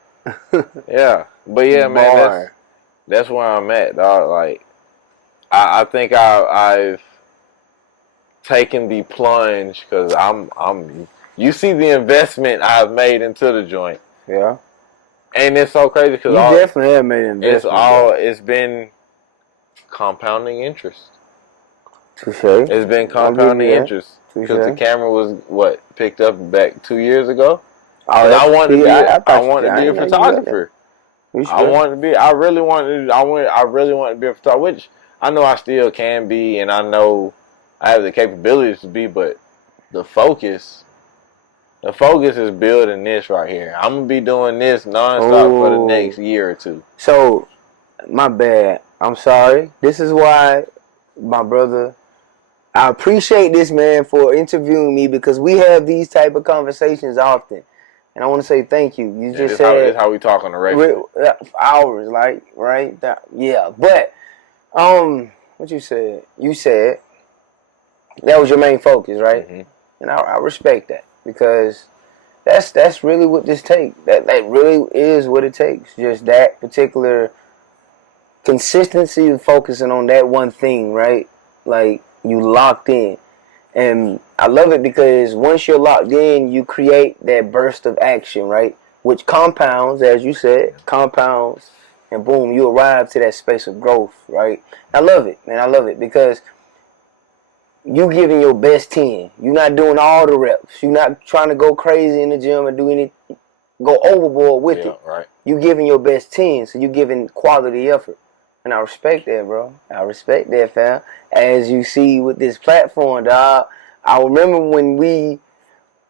Yeah. But yeah, man, that's where I'm at, dog. Like, I think I've taken the plunge, because you see the investment I've made into the joint. Yeah. And it's so crazy because you definitely have made an investment. It's been compounding interest. Touche. It's been compounding interest because the camera was picked up back 2 years ago. I wanted to be a photographer. I really wanted to be a photographer, which I know I still can be, and I know I have the capabilities to be, but the focus is building this right here. I'm gonna be doing this nonstop for the next year or two. So, my bad. I'm sorry. This is why, my brother, I appreciate this man for interviewing me, because we have these type of conversations often, and I want to say thank you. You just said it's how we talk on the radio. Hours, like, right? Yeah, but what you said? You said that was your main focus, right? Mm-hmm. And I respect that, because that's really what this takes. That really is what it takes. Just that particular consistency of focusing on that one thing, right? Like, you locked in. And I love it because once you're locked in, you create that burst of action, right? Which compounds, as you said, compounds, and boom, you arrive to that space of growth, right? I love it, man. I love it because you giving your best 10. You're not doing all the reps. You're not trying to go crazy in the gym and do any, go overboard with it. Right. You giving your best 10, so you giving quality effort. And I respect that, bro. I respect that, fam. As you see with this platform, dog. I remember when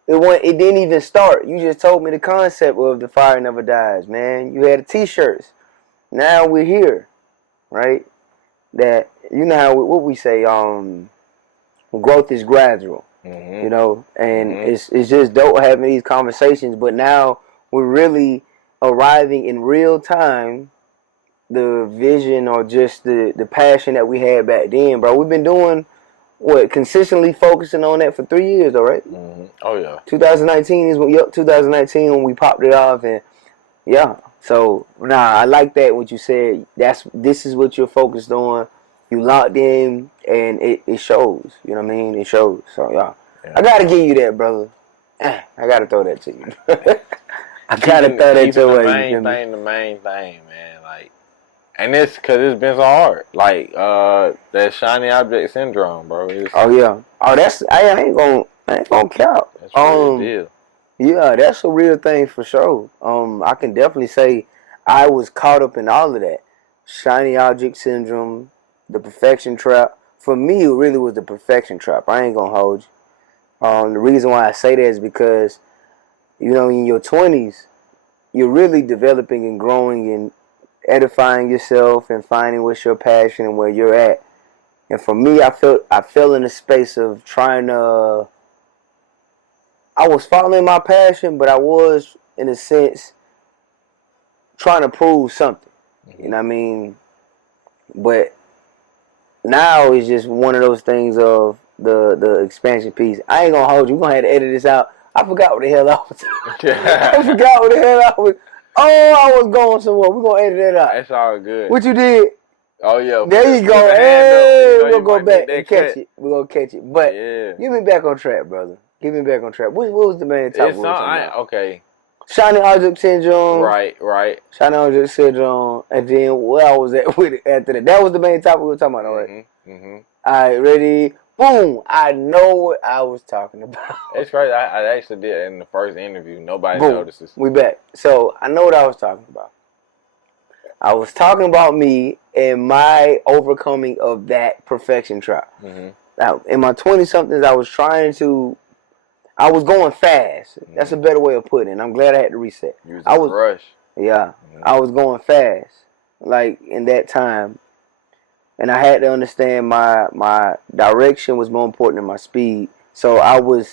it didn't even start. You just told me the concept of the fire never dies, man. You had the t-shirts. Now we're here, right? That you know how what we say, growth is gradual. Mm-hmm. You know, and it's just dope having these conversations. But now we're really arriving in real time the vision or just the passion that we had back then, bro. We've been doing consistently focusing on that for 3 years, though, right? Mm-hmm. Oh yeah. 2019 is 2019 when we popped it off, and yeah. So I like that what you said. This is what you're focused on. You locked in, and it shows. You know what I mean? It shows. So yeah. I gotta give you that, brother. I gotta throw that to you. I gotta throw that your way. The main thing, man. Like, and it's because it's been so hard. Like that shiny object syndrome, bro. Oh yeah. Oh, I ain't gonna count. That's a real deal. Yeah, that's a real thing for sure. I can definitely say I was caught up in all of that. Shiny object syndrome, the perfection trap. For me, it really was the perfection trap. I ain't gonna hold you. The reason why I say that is because, you know, in your 20s, you're really developing and growing and edifying yourself and finding what's your passion and where you're at. And for me, I fell in a space of trying to. I was following my passion, but I was, in a sense, trying to prove something. You know what I mean? But now it's just one of those things of the expansion piece. I ain't gonna hold you. We're gonna have to edit this out. I forgot what the hell I was. I forgot what the hell I was. Oh, I was going somewhere. We're gonna edit that out. That's all good. What you did? Oh yeah. There you go. Hey, we'll go back and catch it. We're gonna catch it. But get me back on track, brother. Get me back on track. What was the main topic? Okay. Shiny object syndrome. Right. Shiny object syndrome. And then where I was at with it after that. That was the main topic we were talking about, all right? Mm-hmm. All right, ready? Boom. I know what I was talking about. It's crazy. I actually did in the first interview. Nobody notices. We back. So I know what I was talking about. I was talking about me and my overcoming of that perfection trap. Mm-hmm. Now, in my 20-somethings, I was going fast. Mm-hmm. That's a better way of putting it. I'm glad I had to reset. I was rush. Yeah. Mm-hmm. I was going fast, like in that time. And I had to understand my direction was more important than my speed. So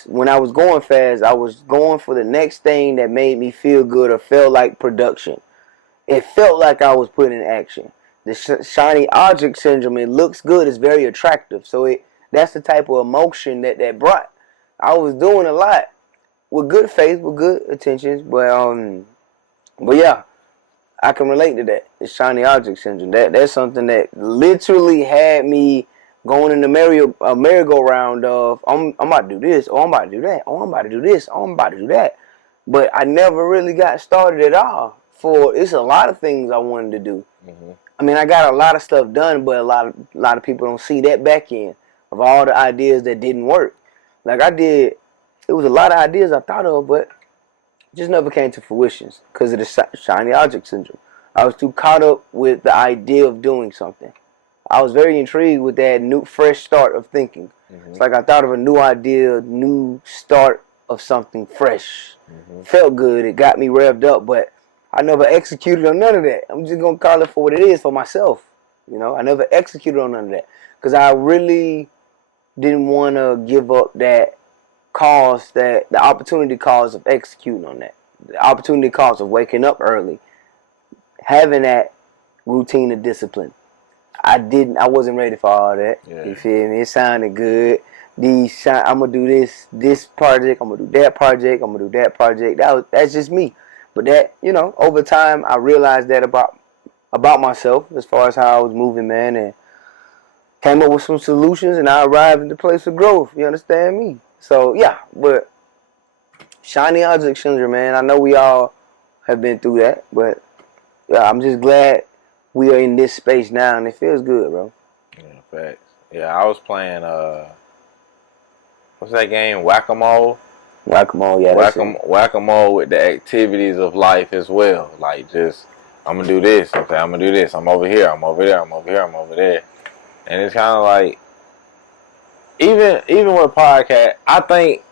when I was going fast, I was going for the next thing that made me feel good or felt like production. It felt like I was putting in action. The shiny object syndrome, it looks good, it's very attractive. So that's the type of emotion that brought. I was doing a lot with good faith, with good intentions, but yeah, I can relate to that. The shiny object syndrome. That's something that literally had me going in the merry-go-round of I'm about to do this, oh I'm about to do that, oh I'm about to do this, oh I'm about to do that. But I never really got started at all. It's a lot of things I wanted to do. Mm-hmm. I mean, I got a lot of stuff done, but a lot of people don't see that back end of all the ideas that didn't work. Like it was a lot of ideas I thought of, but just never came to fruition because of the shiny object syndrome. I was too caught up with the idea of doing something. I was very intrigued with that new, fresh start of thinking. Mm-hmm. It's like I thought of a new idea, new start of something fresh. Mm-hmm. Felt good. It got me revved up, but I never executed on none of that. I'm just going to call it for what it is for myself. You know, I never executed on none of that because I really didn't want to give up the opportunity cost of executing on that. The opportunity cost of waking up early, having that routine of discipline. I wasn't ready for all that. Yeah. You feel me? It sounded good. I'm going to do this project. I'm going to do that project. I'm going to do that project. That's just me. But that, you know, over time, I realized that about myself as far as how I was moving, man. And came up with some solutions, and I arrived at the place of growth. You understand me? So yeah, but shiny object syndrome, man. I know we all have been through that, but yeah, I'm just glad we are in this space now, and it feels good, bro. Yeah, facts. Yeah, I was playing what's that game? Whack-a-mole. Whack-a-mole, yeah, that's it. Whack-a-mole with the activities of life as well. Like just I'm gonna do this. Okay, I'm gonna do this. I'm over here. I'm over there. I'm over here. I'm over there. And it's kind of like even with podcast, I think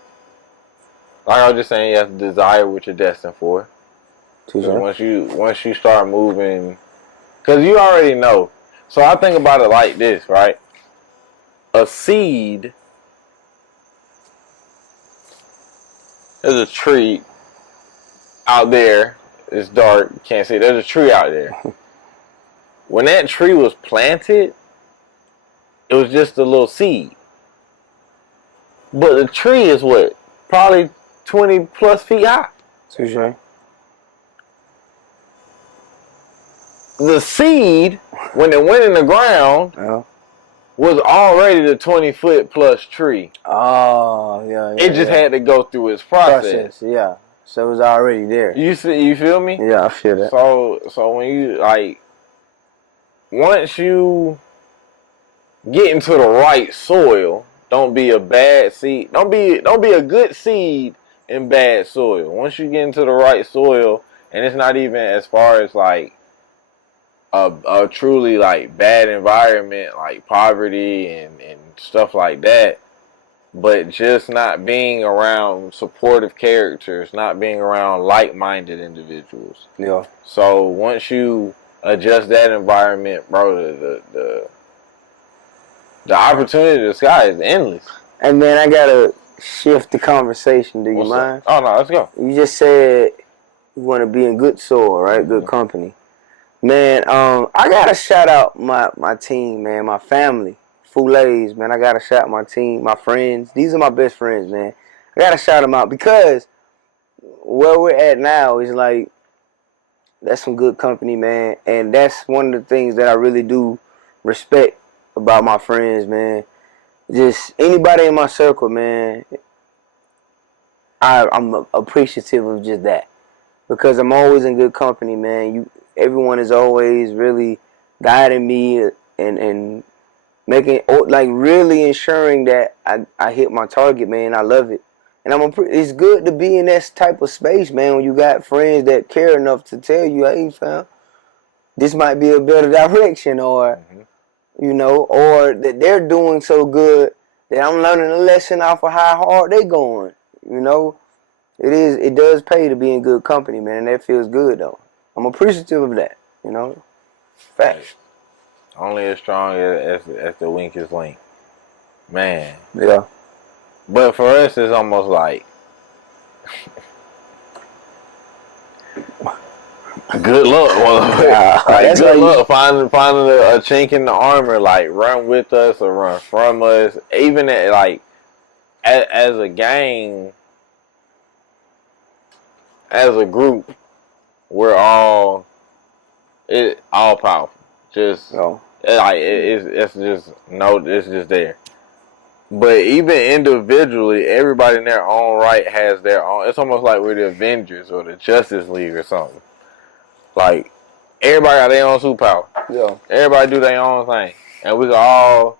like I was just saying, you have to desire what you're destined for. Because once you start moving, because you already know. So I think about it like this, right? A seed. There's a tree out there. It's dark. You can't see. There's a tree out there. When that tree was planted, it was just a little seed. But the tree is what? Probably 20 plus feet high. Touché. The seed, when it went in the ground, was already the 20-foot plus tree. Oh, yeah. It just had to go through its process. Yeah. So it was already there. You feel me? Yeah, I feel that. So when you like, once you get into the right soil, don't be a bad seed. Don't be a good seed in bad soil. Once you get into the right soil, and it's not even as far as like a truly like bad environment, like poverty and stuff like that, but just not being around supportive characters, not being around like-minded individuals. Yeah. So once you adjust that environment, bro, the opportunity to the sky is endless. And man, I gotta shift the conversation. Do you mind? Oh no, let's go. You just said you want to be in good soil, right? Mm-hmm. Good company. Man, I gotta shout out my team, man, my family, Foulays, man. I gotta shout out my team, my friends. These are my best friends, man. I gotta shout them out because where we're at now is like, that's some good company, man. And that's one of the things that I really do respect about my friends, man. Just anybody in my circle, man, I'm appreciative of just that. Because I'm always in good company, man. Everyone is always really guiding me and making, like, really ensuring that I hit my target, man. I love it. And it's good to be in that type of space, man, when you got friends that care enough to tell you, hey, fam, this might be a better direction, or, you know, or that they're doing so good that I'm learning a lesson off of how hard they going, you know. It does pay to be in good company, man, and that feels good, though. I'm appreciative of that, you know. Facts. Only as strong as the weakest link. Man. Yeah. But for us, it's almost like good luck. Like, good luck finding a chink in the armor. Like, run with us or run from us. Even like as a gang, as a group, we're all powerful. Just like it's just there. But even individually, everybody in their own right has their own. It's almost like we're the Avengers or the Justice League or something. Like, everybody got their own superpower. Yeah. Everybody do their own thing, and we can all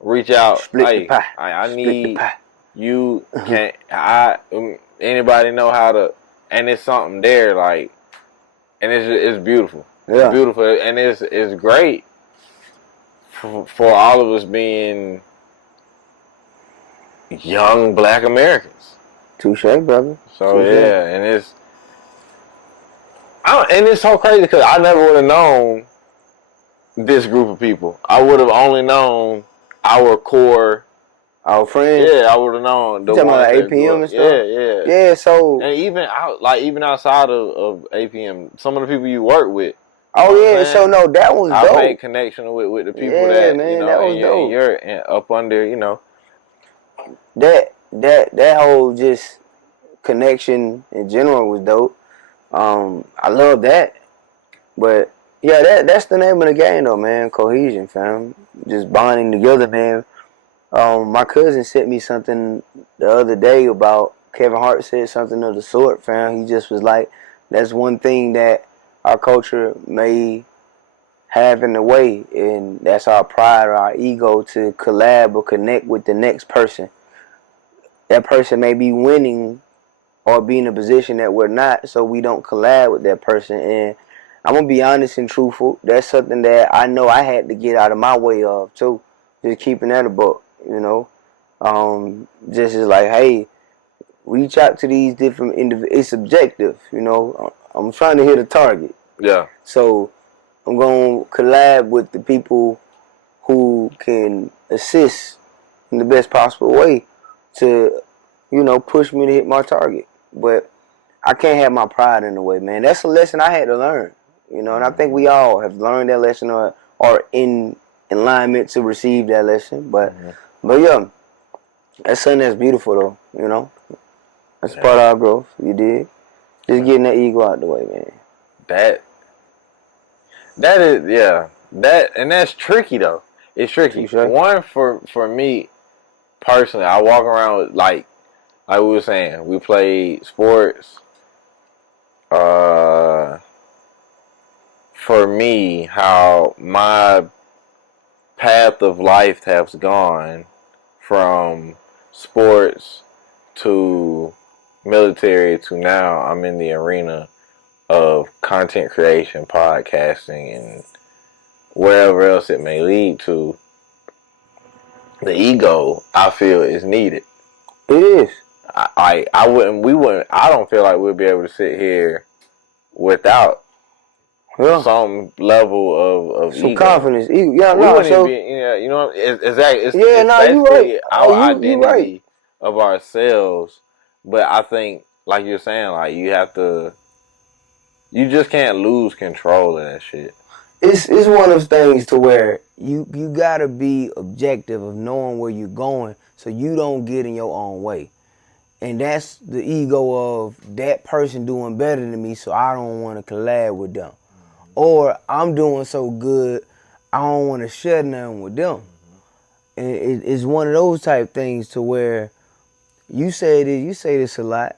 reach out. Split the pie. I need you. Anybody know how to? And it's something there, like, and it's beautiful. Yeah. It's beautiful, and it's great for all of us being young Black Americans. Touche, brother. So yeah, and it's so crazy because I never would have known this group of people. I would have only known our core, our friends. Yeah, I would have known the ones about APM and stuff. Yeah. So and even outside of APM, some of the people you work with. Oh yeah, so no, that was dope. I made connection with the people that man, you know, that was dope. You're up under, you know. That whole just connection in general was dope. I love that, but Yeah, that's the name of the game though, man. Cohesion, fam. Just bonding together, man. My cousin sent me something the other day about Kevin Hart said something of the sort, fam. He just was like, that's one thing that our culture may have in the way, and that's our pride or our ego to collab or connect with the next person. That person may be winning or be in a position that we're not, so we don't collab with that person. And I'm gonna be honest and truthful. That's something that I know I had to get out of my way of too. Just keeping that a book, you know. Just as like, hey, reach out to these different individuals. It's subjective, you know. I'm trying to hit a target, Yeah. so I'm gonna collab with the people who can assist in the best possible way to, you know, push me to hit my target. But I can't have my pride in the way, man. That's a lesson I had to learn, you know, and I think we all have learned that lesson or are in alignment to receive that lesson. But yeah, that's something that's beautiful though, you know. That's part of our growth. You did. Just getting that ego out the way, man. That is, yeah. That's tricky though. It's tricky. Touché. One, for me personally, I walk around with like we were saying, we played sports. Uh, for me, how my path of life has gone from sports to military to now I'm in the arena of content creation, podcasting, and wherever else it may lead to. The ego, I feel, is needed. It is. I wouldn't, we wouldn't, I don't feel like we'll be able to sit here without some level of some ego. confidence. Yeah, We no, wouldn't so even be, you know, exactly. yeah, no, you right. Our You right. identity of ourselves. But I think, like you're saying, like you just can't lose control of that shit. It's one of those things to where you gotta be objective of knowing where you're going, so you don't get in your own way. And that's the ego of that person doing better than me, so I don't want to collab with them. Or I'm doing so good, I don't want to share nothing with them. And it's one of those type things to where you say this a lot.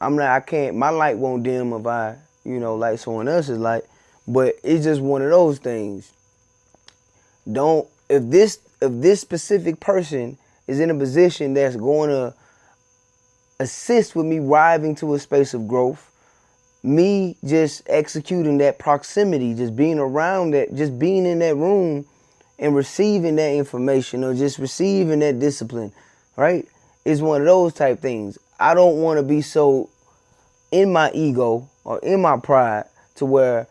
I can't, my light won't dim if I, you know, like someone else's light. But it's just one of those things. If this specific person is in a position that's going to assist with me arriving to a space of growth, me just executing that proximity, just being around that, just being in that room and receiving that information or just receiving that discipline, right, is one of those type things. I don't want to be so in my ego or in my pride to where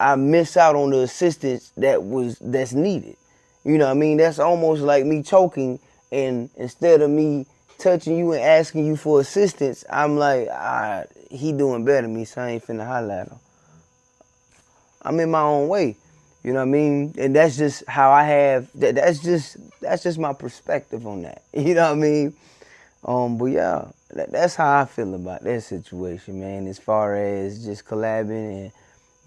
I miss out on the assistance that's needed. You know what I mean? That's almost like me choking, and instead of me touching you and asking you for assistance, I'm like, he doing better than me, so I ain't finna holler at him. I'm in my own way. You know what I mean? And that's just how I have, that's just my perspective on that. You know what I mean? But yeah, that's how I feel about that situation, man, as far as just collabing and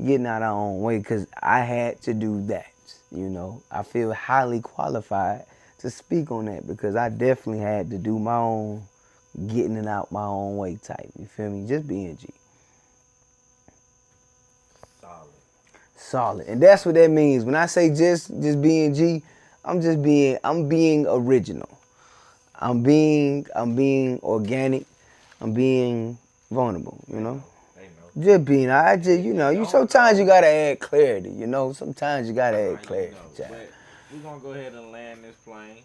getting out our own way, because I had to do that, you know. I feel highly qualified to speak on that because I definitely had to do my own getting it out my own way type, you feel me? Just being G. Solid. And that's what that means. When I say just being G, I'm being original. I'm being organic. I'm being vulnerable, you know? Just being, you sometimes you gotta add clarity, you know? Sometimes you gotta add clarity. But we're gonna go ahead and land this plane.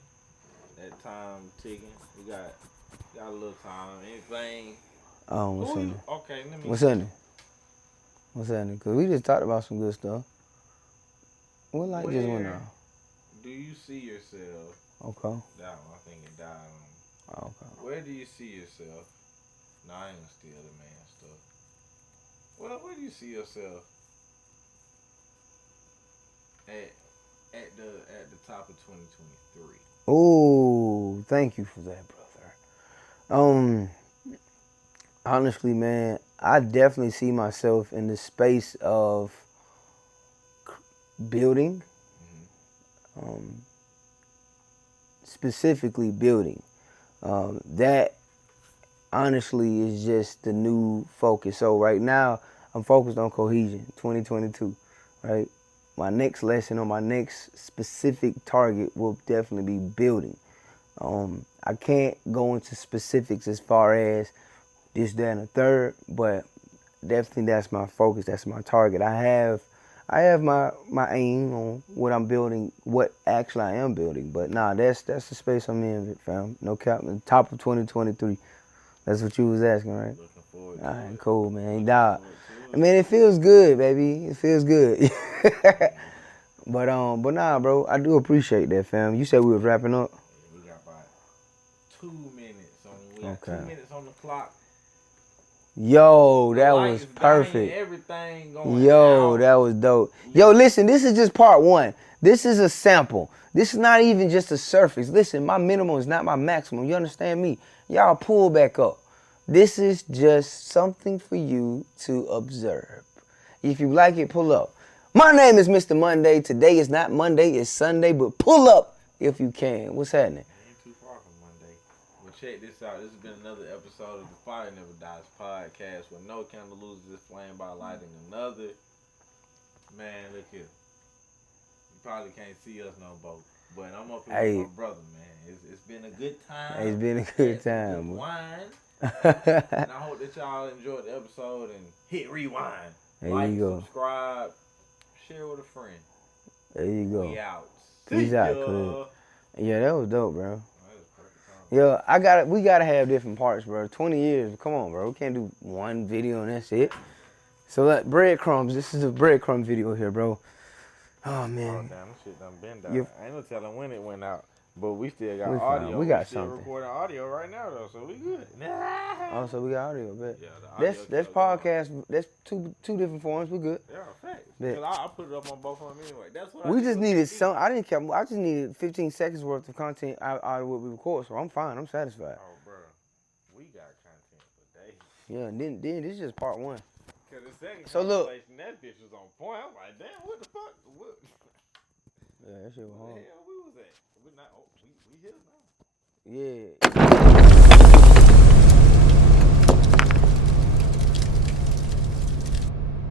That time ticking. We got a little time. Anything? What's happening? Okay, let me. What's happening? What's happening? Cause we just talked about some good stuff. What light just went off? Do you see yourself? Okay. That one, I think it died on. Okay. Where do you see yourself? No, I ain't gonna steal the man stuff. Well, where do you see yourself at the top of 2023? Ooh, thank you for that, brother. Honestly, man, I definitely see myself in the space of building, specifically building. That honestly is just the new focus. So right now, I'm focused on cohesion 2022, right? My next lesson or my next specific target will definitely be building. I can't go into specifics as far as this, that, and the third, but definitely that's my focus. That's my target. I have my aim on what I'm building, what actually I am building. But nah, that's the space I'm in, fam. No cap, top of 2023. That's what you was asking, right? Looking forward to All right, it. cool, man. Dog. I mean, it feels good, baby. It feels good. But nah, bro. I do appreciate that, fam. You said we was wrapping up. Yeah, we got about 2 minutes on. We got Okay. 2 minutes on the clock. Yo, that The lights was dying, perfect. everything going Yo, out. that was dope. Yo, listen, this is just part one. This is a sample. This is not even just a surface. Listen, my minimum is not my maximum. You understand me? Y'all pull back up. This is just something for you to observe. If you like it, pull up. My name is Mr. Monday. Today is not Monday, it's Sunday, but pull up if you can. What's happening? Ain't too far from Monday. Well, check this out. This has been another episode of the Fire Never Dies podcast where no candle loses its flame by lighting another. Man, look here. You probably can't see us no more, but I'm up here with my brother, man. It's been a good time. It's been a good time. Good wine. And I hope that y'all enjoyed the episode and hit rewind. There like, you go. subscribe, share with a friend. There you go. We out. Peace See out, ya. cuz. Yeah, that was dope, bro. That was perfect time. Yo, we gotta have different parts, bro. 20 years, come on, bro. We can't do one video and that's it. So breadcrumbs. This is a breadcrumb video here, bro. Oh man. Oh damn, this shit done been down. You- I ain't no telling when it went out, but we still got We fine. audio. We got still something. recording audio right now though, so we good. Oh, so we got audio, bet. Yeah, the audio That's still podcast. That's two different forms. We good. going. Yeah, facts. Bet. Cause I put it up on both of them anyway. That's what We I just did. needed some. I didn't care. I just needed 15 seconds worth of content out of what we record. So I'm fine. I'm satisfied. Oh, bro, we got content for days. Yeah. And then this is just part one. Cause the second So look. conversation, that bitch was on point. I'm like, damn, what the fuck? What? Yeah, that shit was Where hard. the hell we was at? We not. Oh, we here now. Yeah.